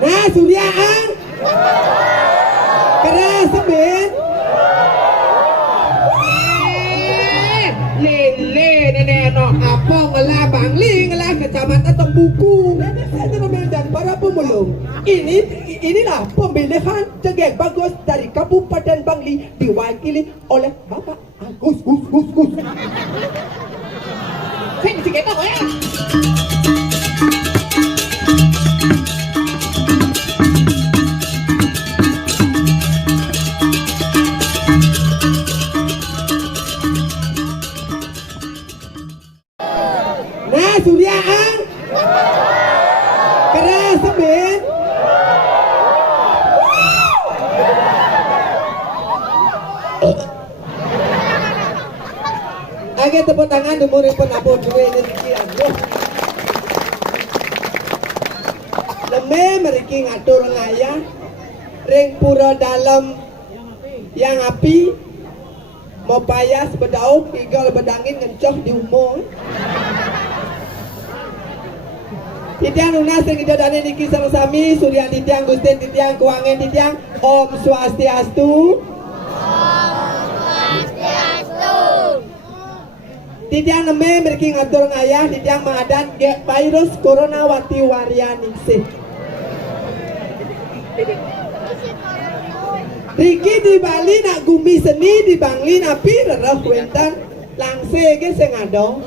Nah, Surya ang keras sebet. Lele nenek no apa ngelah bangli ngelah kecamatan Tembuku. Saya namanya dan para pemulung. Inilah pemilihan cegek bagus dari Kabupaten Bangli diwakili oleh Bapak Agus Gus. Saya cegek apa ya? Nah, Surya ang keras sebet. Agak tepuk tangan dumurin pun abon duwe ini sekian. Leme meriki ngatur ngaya ring pura dalam yang api mau payas bedauk igal bedangin ngencoh di umur. Titiang lunas yang kita dana niki sama-sami Surya titiang Gusten titiang Kuangen titiang Om Swastiastu. Titiang neme meriki ngatur ngayah titiang mengadan ge virus corona wati waria ningsih. Riki di Bali nak gumi seni di Bangli napi rerah wentan langse ge sing ado.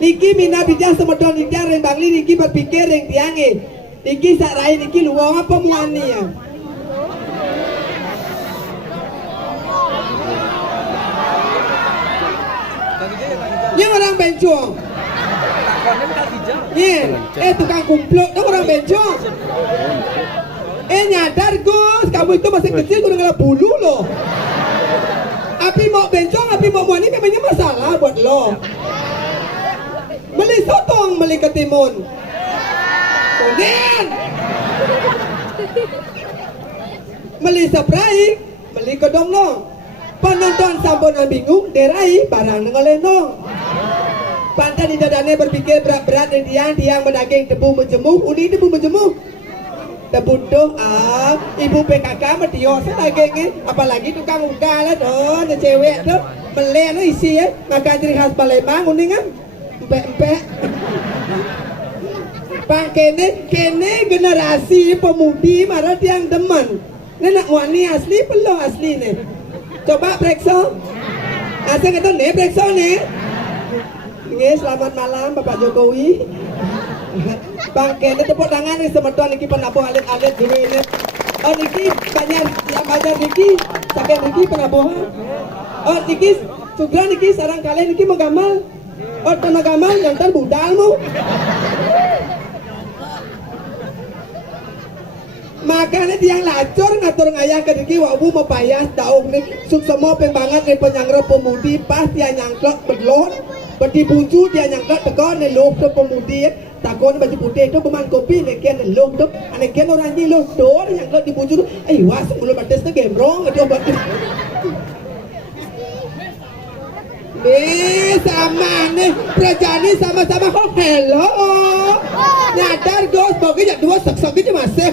Niki mina bijak semedon niki reng Bangli niki berpikir reng tiange. Niki sak rai niki luang apa muani ya. Yang orang bencong. Tukang kumplot itu orang bencong. Nyadar Gus, kamu itu masih kecil udah ngelap bulu loh. Api mau bencong, api mau muani memangnya masalah buat lo. Beli sotong, beli ketimun. Kemudian beli spray, beli kedong no. Penonton samponan bingung, derai barang ngelenong. Pantai di dadane berpikir berat-berat dan tiang mendaging debu menjemuk, uni debu menjemuk. Debu doh ibu PKK metios dagingnya, apalagi tukang udah lah doh, cewek tuh beli no isi ya, makan ciri khas Palembang uningan. Empek-empek Pak kene generasi pemudi marah tiang demen. Nenek wani asli pelong asli nih. Coba prekso. Asal kata nih prekso nih. Nggih, selamat malam Bapak Jokowi. Bang kene tepuk tangan nih semedon iki penabuh alit-alit dulu ini. Oh niki banyak yang banyak niki sampai niki penabuhan. Oh niki sudah niki sarang kalian niki menggamal. Oh tenagamal yang terbudalmu. Makanya tiang lacur ngatur ngayah ke diki wabu mau payas daung nih suk semua pembangan nih penyangro pemudi pas dia nyangklok bedlon beti buncu dia nyangklok tegon nih luk tuh pemudi takon baju putih itu pemain kopi nih kian nih luk tuh aneh kian orang ini luk tuh nyangklok di buncu tuh was mulut batas tuh gembrong itu obat. Sama nih Prajani sama-sama kok hello nyadar Gus pokoknya dua sok-sok itu masih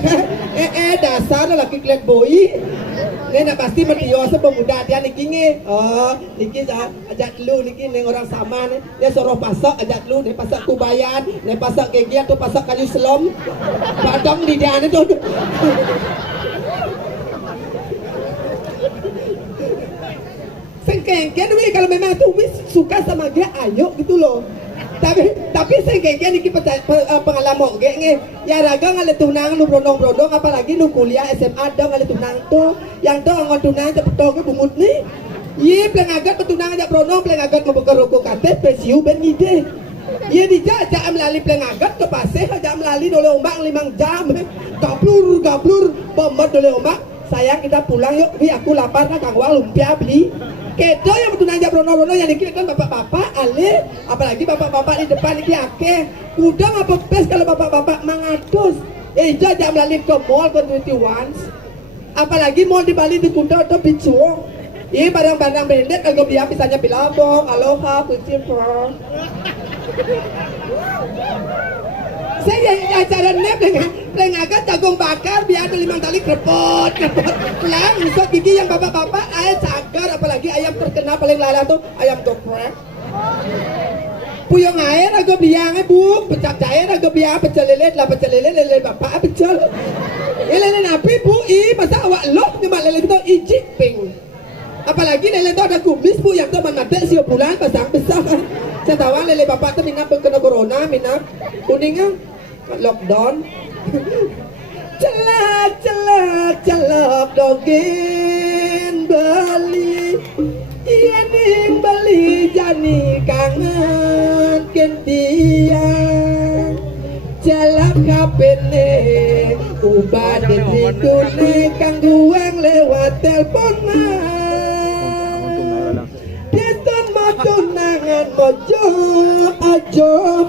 dasar laki klik boy ini nak pasti mertiosa pemuda dia niki niki ajak lu niki neng orang sama nih dia suruh pasok ajak lu nih pasok kubayan nih pasok gigi atau pasok kayu selom padang di dia itu sengkengken wih kalau memang tuh wih suka sama dia ayo gitu loh tapi sengkengken ini pengalaman nge ya raga ngale tunang lu brondong apalagi lu kuliah SMA dong ngale tunang tuh yang tuh ngon tunang cepet toge bungut nih iya pelengagat petunang aja brondong pelengagat mau bekerukuk kate pesiu ben ngide iya dijajak melalui pelengagat ke pasir aja melalui dole ombak 5 jam gablur bombat dole ombak sayang kita pulang yuk wih aku lapar nah kang wang lumpia beli kedo yang betul nanya brono yang dikira kan bapak-bapak ale apalagi bapak-bapak di depan ini akeh udah ngapa pes kalau bapak-bapak mangatus jam melalui ke mall Continuity Ones apalagi mall di Bali di Kuta atau Bicuo ini barang-barang branded kalau dia misalnya Billabong, Aloha, Kunci Saya acara nep lengakan jagung bakar biar ada 5 tali krepot pelang misal gigi yang bapak-bapak ayam cagar apalagi ayam terkenal paling lala tuh ayam geprek. Puyong air agak biang bu, pecah cair agak biang pecel lele bapak pecel. Lele napi bu masa awak loh cuma lele itu ijiping. Apalagi lele itu ada kumis bu yang tuh mati siap bulan pasang besar. Saya tahu lele bapak tuh minap kena corona minap kuningnya lockdown. Celak dogen beli. Iya ning beli jani kangen kentian jalap kapene ubah dendrikune kang guang lewat teleponan Pieston mau tunangan mojo ajo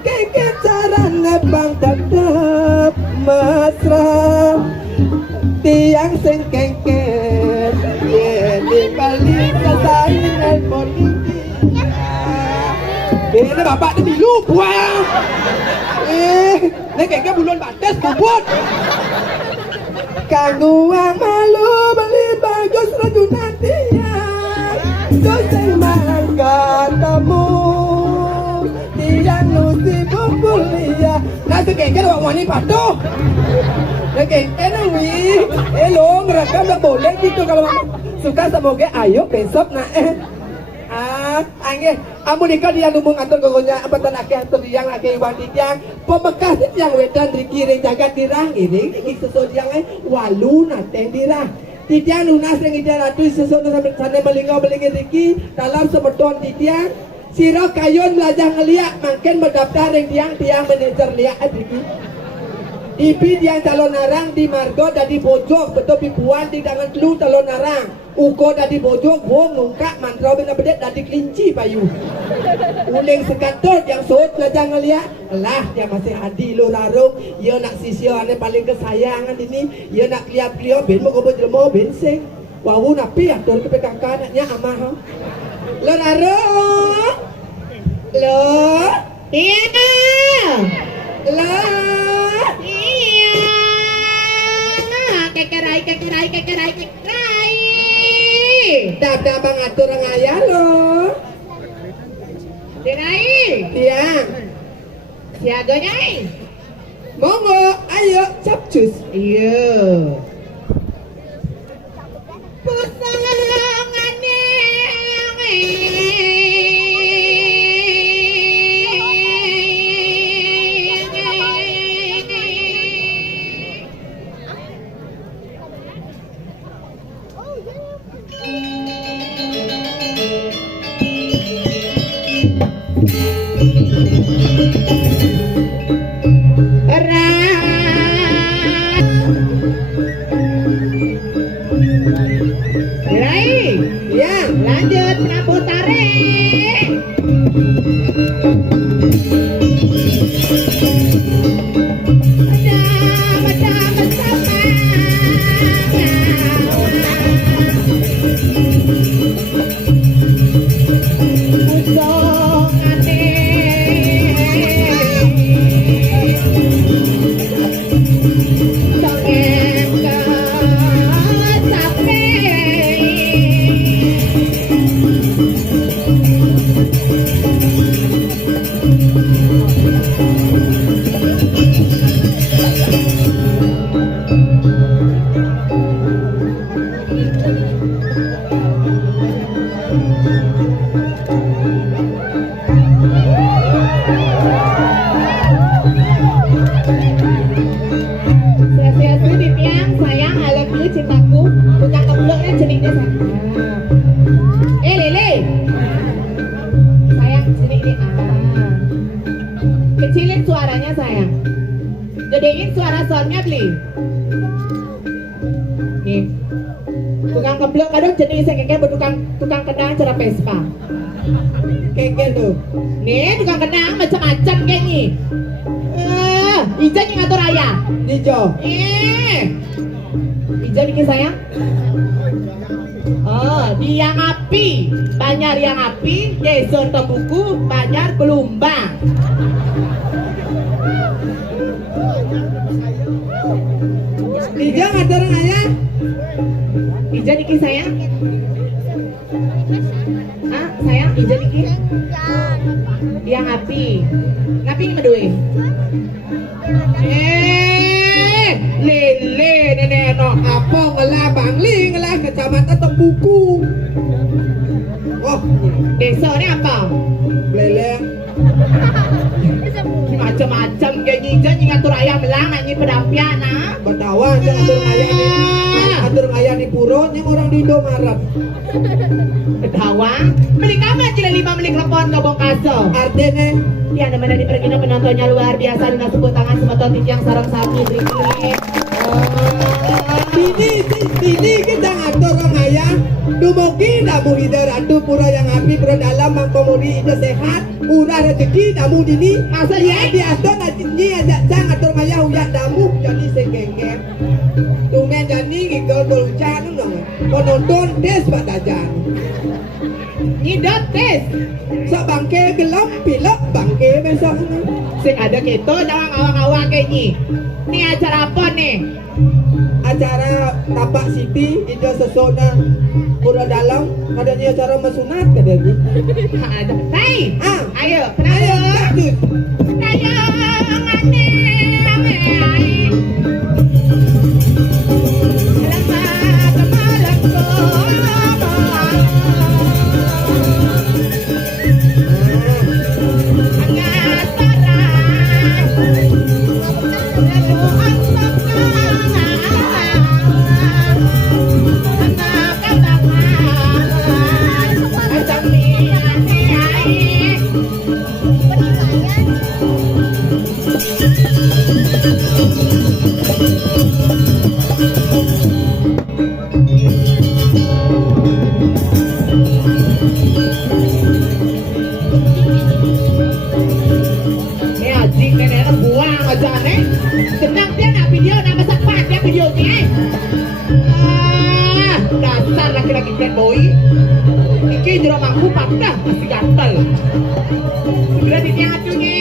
keke carane bang tetep mesra tiang sing kengken di balik kesaingan politik. Ini bapak ini milu buang. Ini kayaknya bulan batas bubut. Kangguang malu beli bagus rajunan tiang. Dosen makan tamu. Tiang nusi kuliah. Nah itu kayaknya orang wanita patuh. Anyway, hello, ngerekam gak boleh gitu kalau suka semoga ayo besok nah angin amun nikah dia lumung atur gogonya apa tanaknya atur yang lagi wanit yang pemekas yang wedan di kiri jagat dirang ini sesuatu yang walu nateng dirang titiang lunas yang ida ratu sesuatu sampai sana melingau melingin riki dalam semeton titiang siro kayon belajar ngeliat makin mendaftar yang tiang manajer liat riki Ipi dia calon narang di margo dari bojok betul pipuan di tangan telu calon narang uko dari bojok wong nungkak mantra bina bedet dari kelinci payu uling sekatot yang sot belajar ngeliat lah dia masih adi lo larung dia nak sisio ane paling kesayangan ini dia nak kliap-kliap ben mau gobo jelmo benseng wawu napi atur ke PKK anaknya amah lo larung lo iya lo kekerai dap ngatur ngaya lo dirai tiang siaga nyai monggo ayo capcus iya pusangane lanjut Prabu tarik kecilin suaranya sayang, gedein suara soundnya beli. Nih, tukang keblok kadang jenis kayak tukang kenang cara Vespa. Kayak tuh. Nih tukang kenang macam-macam kayak nih. Ija yang ngatur ayah. Ijo. Ija bikin sayang. Oh, dia ngapi, Banyar yang ngapi, Jason Tebuku, Banyar Belumbang. Ija ngatur ayah. Ija niki sayang. Ah, sayang Ija niki. Yang api. Ngapi medue. Lele nenek no. Apa ngelah bangli ngelah kecamatan Tembuku. Oh, Desa ni apa? beleleng. Macam-macam kayak Ija nyi ngatur ayam lang nak nyi pedampian ah. Betawa aja ngatur ayah nih. Ngatur ayah di puro yang orang di Indomaret. Kedawang, beli kamar cila 5 beli klepon gabung kaso. Artinya Ya namanya dipergi penontonnya luar biasa dengan tepuk tangan semeton yang sarang sami berikut. Ini kita ngatur orang ayah. Dumugi namu hidar atu pura yang api pura dalam mangkomori ida sehat. Murah rezeki namu dini. Masa ya? Di atas nanti ada sang ngatur ayah uyak namu jadi segengger. Tungen jadi gigol belucan nung. Penonton des batajan. Nyidot tes. Sa bangke gelap pilek bangke besok ini. Sing ada gitu jangan awang-awang kayak nyi. Ini acara apa nih? Acara Tapak Siti ida sesona pura dalam adanya acara mesunat katanya. Hai, Ah, ayo, kenapa? lanjut. Ayo, ngane, tenang dia nak video nak masak pan dia video ni dasar laki-laki bad boy. Iki jero mangku patah masih gatel. Segera dinyatu ni.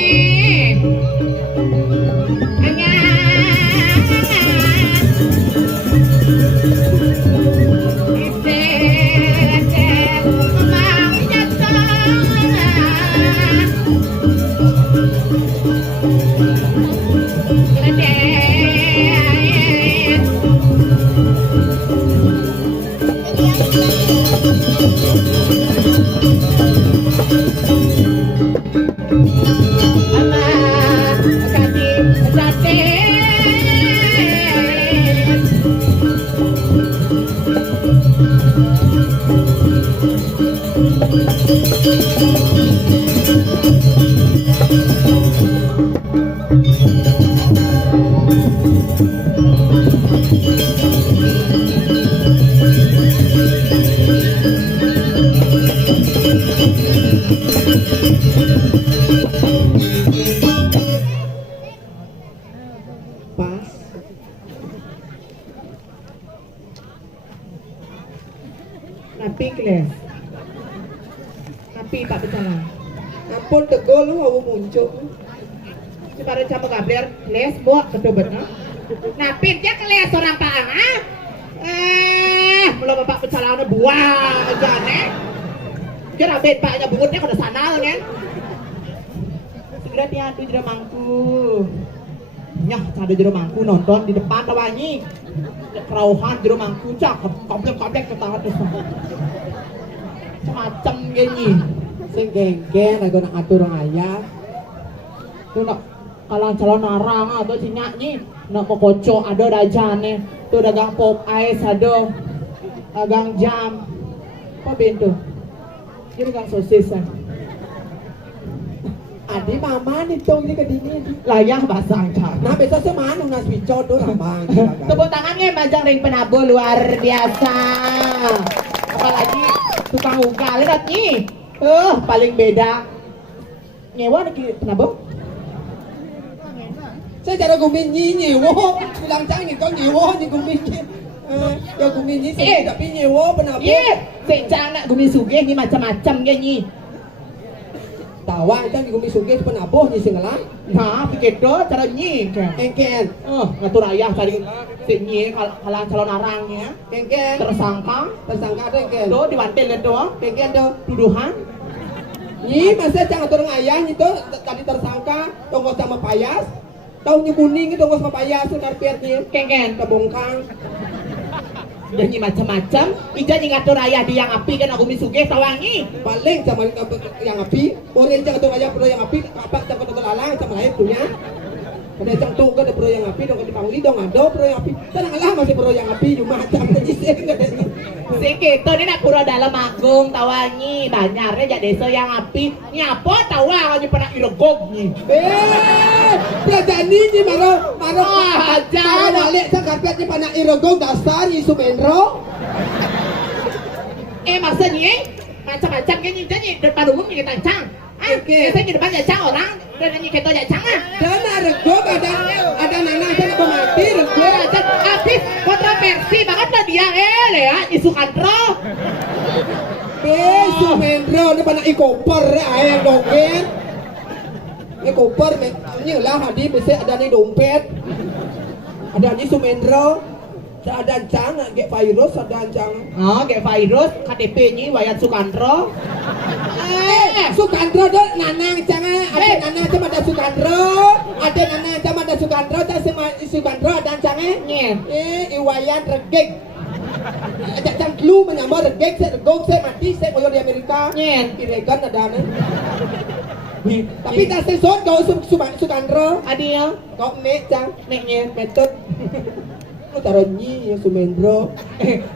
Pas. Napi kelas. Napi tak berjalan. Ampun tegol lu mau muncul. Sekarang sama kabler kelas buat ketubet no. Napi dia kelas orang paang ah. Belum bapak berjalan buang aja nih. Dia rabet paknya bungutnya kena sanal kan. Segera dia tuh jero mangku. Nyah ada jero mangku nonton di depan tawanyi. Kerauhan jero mangku cak komplek-komplek ketawa terus. Semacam gini. Sing genggen aku nak atur orang ayah. Tuh nak kalau calon narang atau cinyaknya nak pokocok ada dajane. Tuh dagang pop ice ada. Dagang jam. Apa bentuk? Jadi dagang sosis ah. Adi mama nih tong ini ke dini. Layah basang cak. Nah besok saya mana nas bicot tuh rabang. Tepuk tangannya Majang Ring Penabur luar biasa. Apalagi tukang uga lihat nih. Paling beda. Nyewa nih penabur. Saya cara gumin nyewo. Bilang jangan kau nyewo ni gumin. Ya gumin ni saya tapi nyewo penabur. Iya, sejak nak gumi sugih ni macam-macam kan ni. Tawa kan gumi sugih penabuh ni sing lah. Nah, pikir do cara nyi kan. Engken. Ngatur ayah cari si nyi kalang calon arangnya. Engken. Tersangka Tersangka ada engken. do diwantil do Engken do. tuduhan. Ni masa jangan turun ayah ni tu tadi tersangka tonggo sama payas. Tahu nyembunyi tonggo sama payas karpet ni. Kengken Kebongkang. dan nyi macam-macam. Ija nyi ngatur ayah di yang api kan aku misuge sawangi. Paling sama yang api. Orang jangan turun ayah pro yang api. Apa jangan turun alang sama lain punya. Pada jangan tu kan pro yang api dong dipanggil dong ada pro yang api. Tenang lah masih pro yang api cuma macam tadi sih. Sikit ni nak pura dalam agung tawangi banyarnya jadi desa yang api. Ni apa tawa kan pernah iregog ni. Pelajani ni maro Ajar. balik sa karpet ni panak irogong dasar ni Sumendro. Maksudnya macam-macam kan nyi jadi depan umum ni tancang. Okey. Biasanya di depan jacang orang dan nyi kita jacang ah. Dan regog ada nana sana pemati regog. Habis kontroversi banget lah dia ya isu kantro. Sumendro ni panak ikoper ayam dogen. Ikoper ni lah hadi besar ada ni dompet. Ada ni Sumendro. Ada ancang get virus ada ancang. Kayak virus KTP nyi Wayan Sukandro. Sukandro do nanang jangan ada nanang cuma ada Sukandro. Ada nanang cuma ada Sukandro tak sama Sukandro ada ancang Iwayan regeg. Ada cang clue menyambar regeg saya regog saya mati saya koyo di Amerika. Iregan ada nih. Tapi tak sesot kau Sukandro. Adia Kau mek cang neknya metode. Lu taruh nyi ya Sumendro.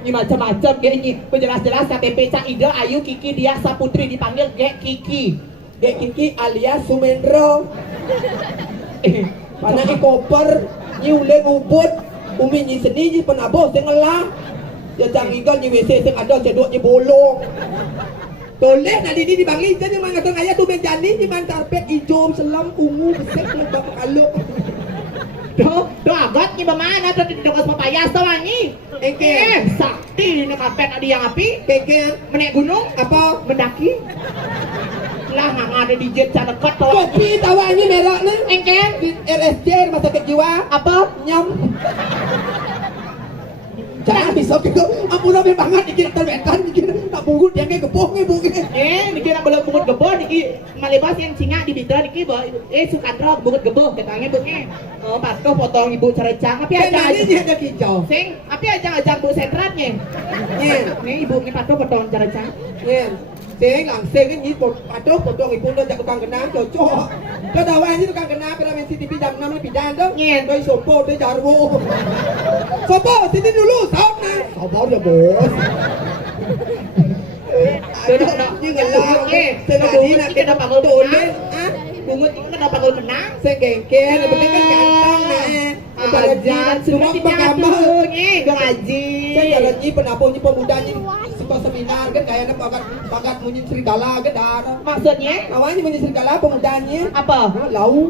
Nyi macam-macam kayak nyi penjelas-jelas KTP Cak Ida Ayu Kiki Dia Saputri dipanggil Gek Kiki. Gek Kiki alias Sumendro. Panak koper nyi ule ngubut umi nyi seni nyi penabuh sing ngelah. Ya cang igal nyi WC sing ada cedok nyi bolong. Toleh nak di bangli jadi mang ngatong ayah tu benjani nyi mang karpet ijo selam ungu besek lebak kaluk. Do agat nyi bemana tuh di dekat papayas tawangi. Sakti di kapet ada yang api. Keke Menek gunung apa mendaki. Lah nggak ada di jet cara dekat tawangi. kopi tawa ini merah nih. Engken Di RSJ rumah sakit jiwa apa? nyam. Jangan bisa gitu. Ampun nabi banget dikira terbetan dikira tak bungut dia kayak geboh nih bungut. Dikira belum bungut gebo diki malibas yang singa di bidra diki bo Sukandro bungut gebo katanya bunge. Patuh potong ibu cerecang tapi aja Ini dia ada hijau. sing tapi aja ngajak bu sentratnya. Nih ibu ini patuh potong cerecang. Sing langsung kan ni potong ibu dah tukang kena cocok. Kau tahu ni tukang kena pada CCTV jam 6 ni pidan tu. Kau sopo tu jarwo. Sopo sini dulu saut na. Sopo dia bos. Ni ngelah. Tadi nak kena panggil toleh. Bungut itu kenapa kalau menang? Segengkel, betul kan ganteng nah. Ajan, sudah digambar. Gaji. Saya jalan ni penabuh ni pemuda ni sebuah seminar kan kayaknya bakat munyin serigala kan dah. Maksudnya? Awalnya munyin serigala pemudanya. Apa? Lau.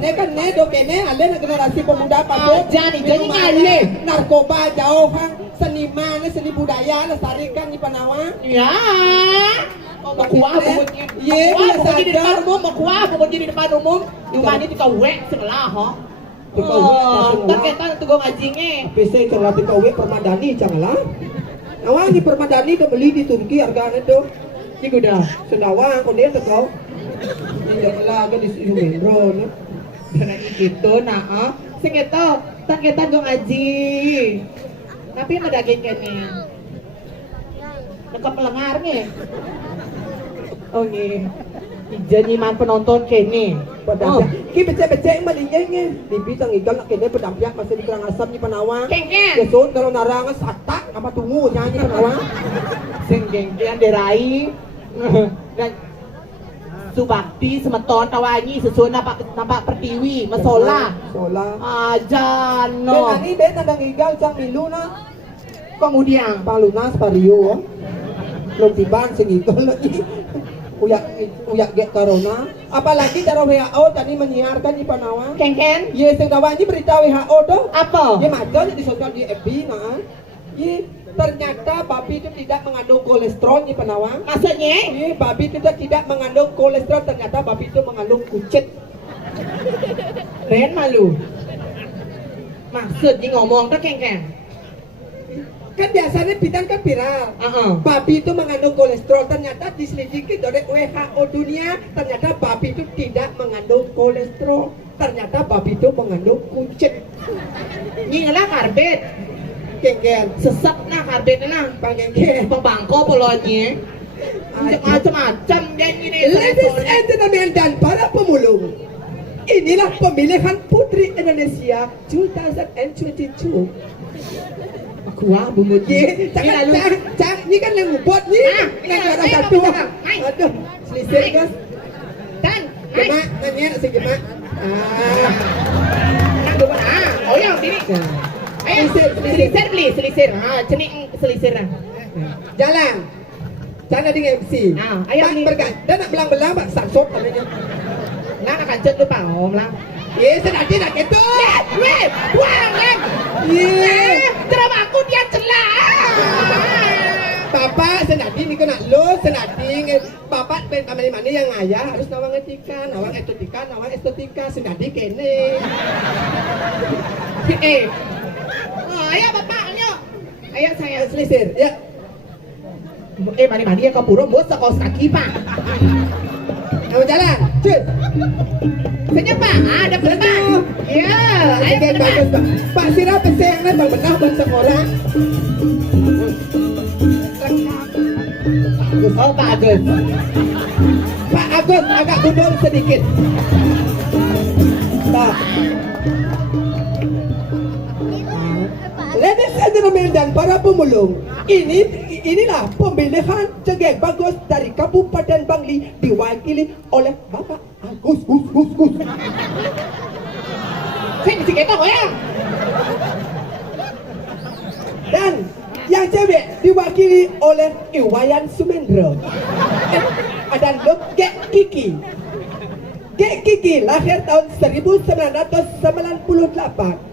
Ne kan ne do kene ale nak generasi pemuda pabuk. Ajan itu ni ngale. Narkoba jauh kan seniman seni budaya lestarikan ni Panawa. Ya. Makuah bungutnya. Iya, biasa di depan umum, makuah bungutnya di depan umum. Rumahnya di kawek sebelah, ho. Terkaitan tu gua ngajingnya. PC kalau di KW permadani janganlah. Awang ni permadani dah beli di Turki harganya tu. Ni kuda sendawang kau dia tekau. Ni janganlah kan di Sumendro ni. Dan itu nah, sing itu terkaitan gua ngaji. Tapi medaging kene. Dekat melengarnya. Oh nggih. Janji man penonton kene. Pedampiak. Ki becek-becek malinya ni. Di bidang igal nak kene pedampiak masih di kerang asam ni Panawa. Kengken. Kesun kalau narangan satak apa tunggu nyanyi Panawa. Sing gengkian derai. Dan Subakti semeton tawangi sesuai nampak pertiwi masola. Sola. Ajan no. Ben ani ben nandang igal cang milu na. Kemudian Palunas pario. Belum tiban sing igal lagi. Uyak get corona. Apalagi cara WHO tadi menyiarkan di Panawa. Kengken. Yes, yang dawan ini berita WHO tu. Apa? Dia macam di sosial di FB nah. ternyata babi itu tidak mengandung kolesterol nih penawang. Maksudnya? Babi itu tidak mengandung kolesterol, ternyata babi itu mengandung kucit. Ren malu. Maksudnya ngomong tuh keng-keng. Kan biasanya bidan kan viral. Babi itu mengandung kolesterol, ternyata diselidiki oleh WHO dunia, ternyata babi itu tidak mengandung kolesterol, ternyata babi itu mengandung kucit. Ini lah karbet. Geng-geng, Sesat nah karbet nah. geng-geng. Pembangko polonnya. Macam-macam dan ini. Ladies and gentlemen dan para pemulung, inilah pemilihan Putri Indonesia 2022. Gua bumut Jangan, ini kan yang ngebot nih. Ini ada satu. Aduh, selisih guys. Dan, Gemak, nanya si gemak. Oh ya, sini. Ayo, selisir beli, selisir. Cenik selisir. Jalan. Jangan di MC. Ayo Pak ni. berkat. Dan nak belang-belang Pak sansot katanya. Lah nak kancet lupa om lah. Senadi nak itu. Weh, buang kan. Terus aku dia celah. Bapak senadi ni kena lo senadi. Bapak pen mana yang ayah harus nawang etika, nawang estetika, senadi kene. Ayo bapak, ayo. Ayo saya Selisir, ya. Mani-mani ya kau pura bos sekos kaki pak. Mau jalan, cus. Senyum pak, ada pelan. Ya, ayo Oke, bagus Pak. Pak Sira peseng bang benah bang sekolah. Oh Pak Agus. Pak Agus agak gundul sedikit. Pak. Ladies and gentlemen dan para pemulung, inilah pemilihan cegek bagus dari Kabupaten Bangli diwakili oleh Bapak Agus. Saya mesti ketok ya. Dan yang cewek diwakili oleh Iwayan Sumendro. Dan lo Gek Kiki. Gek Kiki lahir tahun 1998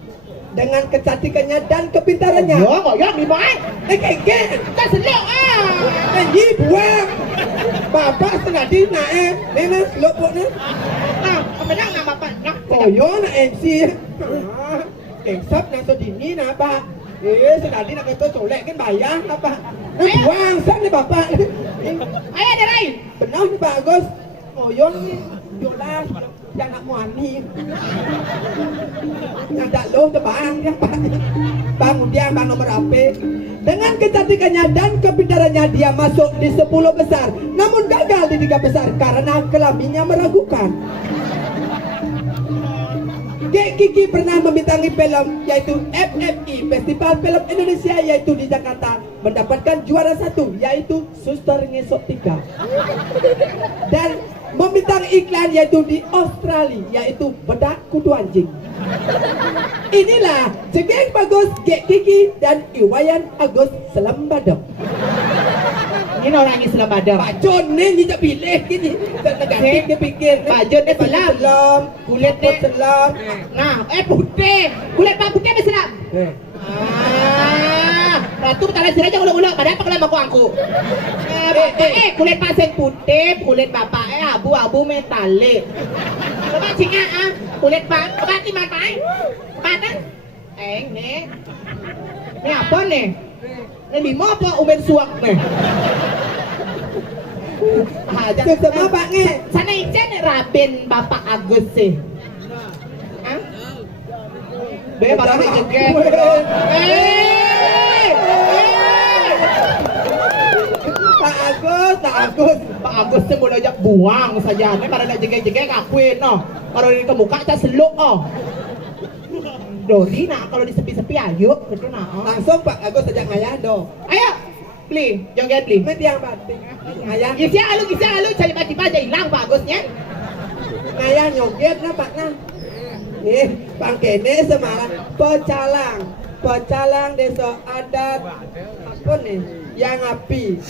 dengan kecantikannya dan kepintarannya. Kok ya mi boy. Gek. Kan selok Ini buang. Bapak senadi naik. Nena lopoknya. Kemenang nama Pak. Koyo na MC. Eksap na so dini na Pak. Senadi nak kata colek kan bayar apa. Buang sak ni Bapak. Ayo ada lain. Benar ni Pak Agus. Koyo ni Yolas yang nak muani. Yang tak lo tebang ya Pak. Bang dia bang nomor apa? Dengan kecantikannya dan kepintarannya dia masuk di 10 besar, namun gagal di 3 besar karena kelaminnya meragukan. Gek Kiki pernah membintangi film yaitu FFI Festival Film Indonesia yaitu di Jakarta, mendapatkan juara 1 yaitu Suster Ngesok 3. Dan membintangi iklan yaitu di Australia yaitu bedak kutu anjing. Inilah cegeng bagus Gek Kiki dan Iwayan Agus Selembadok. Ini orang Islam ada. Pak John ni tak pilih gini. Tak negatif dia fikir. Pak John dia selam. Kulit dia selam. Nah, putih. Kulit Pak putih mesti selam. Ratu tak ada aja ulang-ulang. Padahal pakai lembaku angku. Kulit Pak sen putih, kulit Bapak abu-abu metalik. Coba cingak kulit Pak, coba timan Pak. Mana? Nih. Ini apa nih? Ini lima apa umen suak nih? Sama Pak nge. Sana ijen Rabin Bapak Agus sih. Be barang jeget. Pak Agus tuh mulai ajak buang saja. Ini para nak jeget-jeget ngakuin no. Kalau ini ke muka saya seluk oh. Dori nak kalau di sepi-sepi ayo gitu nak. Langsung Pak Agus ajak ngayah do. Ayo beli, jangan beli. Mediang batik. Ngayah. Gisi alu cari tiba aja hilang Pak Agusnya. Ngayah nyoget na Pak na. Nih, Bang Kene Semarang Pecalang desa adat apa nih? Yang api.